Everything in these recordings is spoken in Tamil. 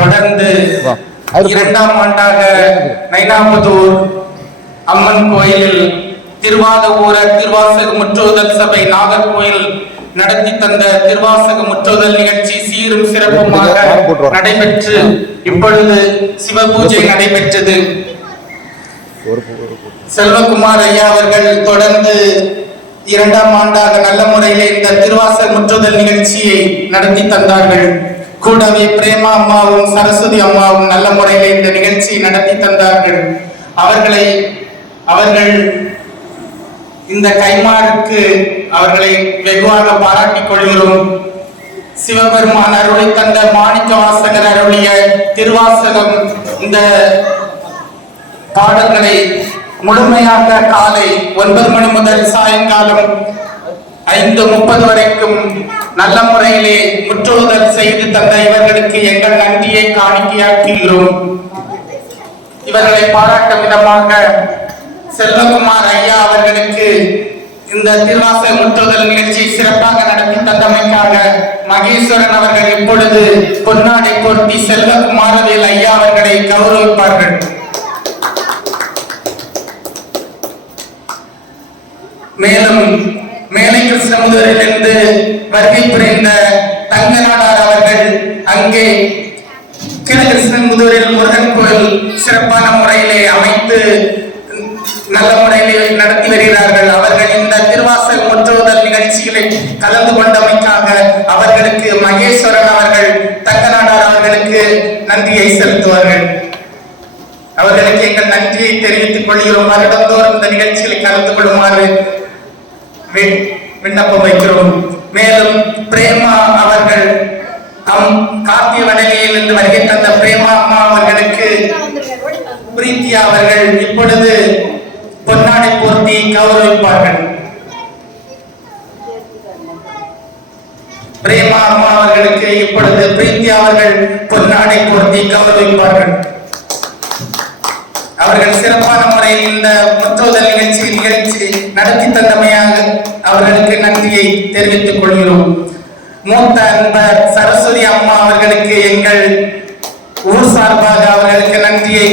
தொடர்ந்து 2ஆம் ஆண்டாக நைனாபுதூர் அம்மன் கோயிலில் திருவாதவூரர் திருவாசக முற்றோதல் சபை நாகர்கோயில் நடத்தி தந்த திருவாசக முற்றோதல் நிகழ்ச்சி சீரும் சிறப்புமாக நடைபெற்று இப்பொழுது சிவபூஜை நடைபெற்றது. செல்வகுமார் ஐயா அவர்கள் தொடர்ந்து 2ஆம் ஆண்டாக நல்ல முறையில் இந்த திருவாசக முற்றுதல் நிகழ்ச்சியை நடத்தி தந்தார்கள். கூடவே பிரேமா அம்மாவும் சரஸ்வதி அம்மாவும் நல்ல முறையில் இந்த நிகழ்ச்சியை நடத்தி தந்தார்கள். அவர்கள் இந்த கைமாறுக்கு அவர்களை வெகுவாக பாராட்டிக் கொள்கிறோம். சிவபெருமான் அருளை தந்த மாணிக்க வாசகர் அருளிய திருவாசகம் இந்த பாடல்களை முழுமையாக காலை 9 மணி முதல் சாயங்காலம் 5:30 வரைக்கும் நல்ல முறையிலே முற்றுதல் செய்து தந்த இவர்களுக்கு எங்கள் நன்றியை காணிக்கையாக்குகிறோம். இவர்களை பாராட்டும் விதமாக செல்வகுமார் ஐயா அவர்களுக்கு இந்த திருவாசக முற்றுதல் நிகழ்ச்சி சிறப்பாக நடத்தி தந்தமைக்காக மகேஸ்வரன் அவர்கள் இப்பொழுது பொன்னாடை போர்த்தி செல்வகுமாரவேல் ஐயா அவர்களை கௌரவிப்பார்கள். மேலும் மேலை கிருஷ்ணமுதூரிலிருந்து வருகை புரிந்த தங்கநாடார் அவர்கள் அங்கே கிருஷ்ணமுதூரில் முருகன் கோயில் சிறப்பான முறையிலே அமைத்து நல்ல முறையிலே நடத்தி வருகிறார்கள். அவர்கள் இந்த திருவாசக முற்றுதல் நிகழ்ச்சிகளை கலந்து கொண்டமைக்காக அவர்களுக்கு மகேஸ்வரன் அவர்கள் தங்கநாடார் அவர்களுக்கு நன்றியை செலுத்துவார்கள். அவர்களுக்கு எங்கள் நன்றியை தெரிவித்துக் கொள்கிறோம். வருடந்தோறும் இந்த நிகழ்ச்சிகளை கலந்து கொள்ளுமாறு விண்ணப்பம் வைக்கிறோம். மேலும் பிரேமா அவர்கள் கார்த்திய வடகையில் இருந்து வருகை தந்த பிரேமா அம்மா அவர்களுக்கு பிரீத்தியா அவர்கள் இப்பொழுது பொன்னாடை போர்த்தி கௌரவிப்பார்கள். பிரேமா அம்மா அவர்களுக்கு இப்பொழுது பிரீத்தியா அவர்கள் பொன்னாடை போர்த்தி கௌரவிப்பார்கள். அவர்கள் சிறப்பான முறையில் இந்த முற்றுதல் நிகழ்ச்சி நடத்தி தந்தமையாக அவர்களுக்கு நன்றியை தெரிவித்துக் கொள்கிறோம். மூத்த அன்பர் சரஸ்வதி அம்மா அவர்களுக்கு எங்கள் ஊர் சார்பாக அவர்களுக்கு நன்றியை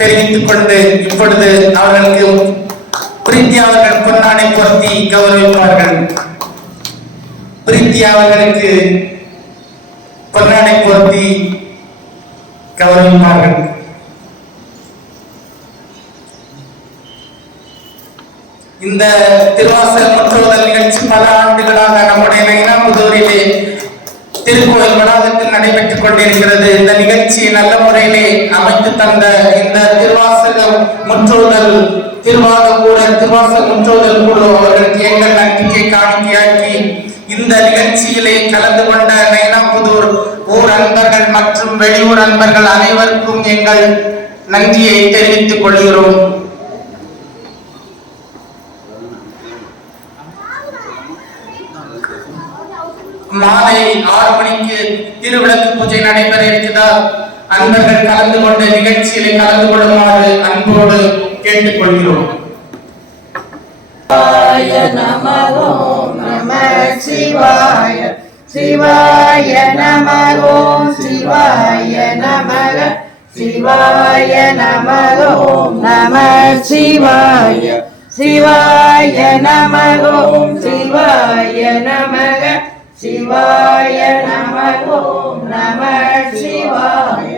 தெரிவித்துக் கொண்டு இப்பொழுது அவர்களுக்கு பிரீத்தியா அவர்கள் பொன்னாடை பொருத்தி கௌரவிப்பார்கள். பிரீத்தியா அவர்களுக்கு பொன்னாடை பொருத்தி கௌரவிப்பார்கள். இந்த திருவாசக முற்றுதல் நிகழ்ச்சி பல ஆண்டுகளாக நம்முடைய நைனாபுதூரிலே திருக்கோயில் வளாகத்தில் நடைபெற்றுக் கொண்டிருக்கிறது. இந்த நிகழ்ச்சியை நல்ல முறையிலே அமைத்து தந்த இந்த திருவாசக முற்றுதல் திருவாசக முற்றுதல் குழு அவர்களுக்கு எங்கள் நன்றியை காணிக்கையாக்கி இந்த நிகழ்ச்சியிலே கலந்து கொண்ட நைனாபுதூர் ஊர் அன்பர்கள் மற்றும் வெளியூர் அன்பர்கள் அனைவருக்கும் எங்கள் நன்றியை தெரிவித்துக் கொள்கிறோம். மாலை 6 மணிக்கு திருவிளக்கு பூஜை நடைபெற இருக்கிறார். அன்பர்கள் கலந்து கொண்ட நிகழ்ச்சியில் கலந்து கொள்ளுமாறு அன்போடு கேட்டுக்கொள்கிறோம். சிவாய சிவாய நமோ சிவாய நமக சிவாய நமோ நம சிவாய சிவாய நமோ சிவாய நமக சிவாய நமோ நம சிவாய.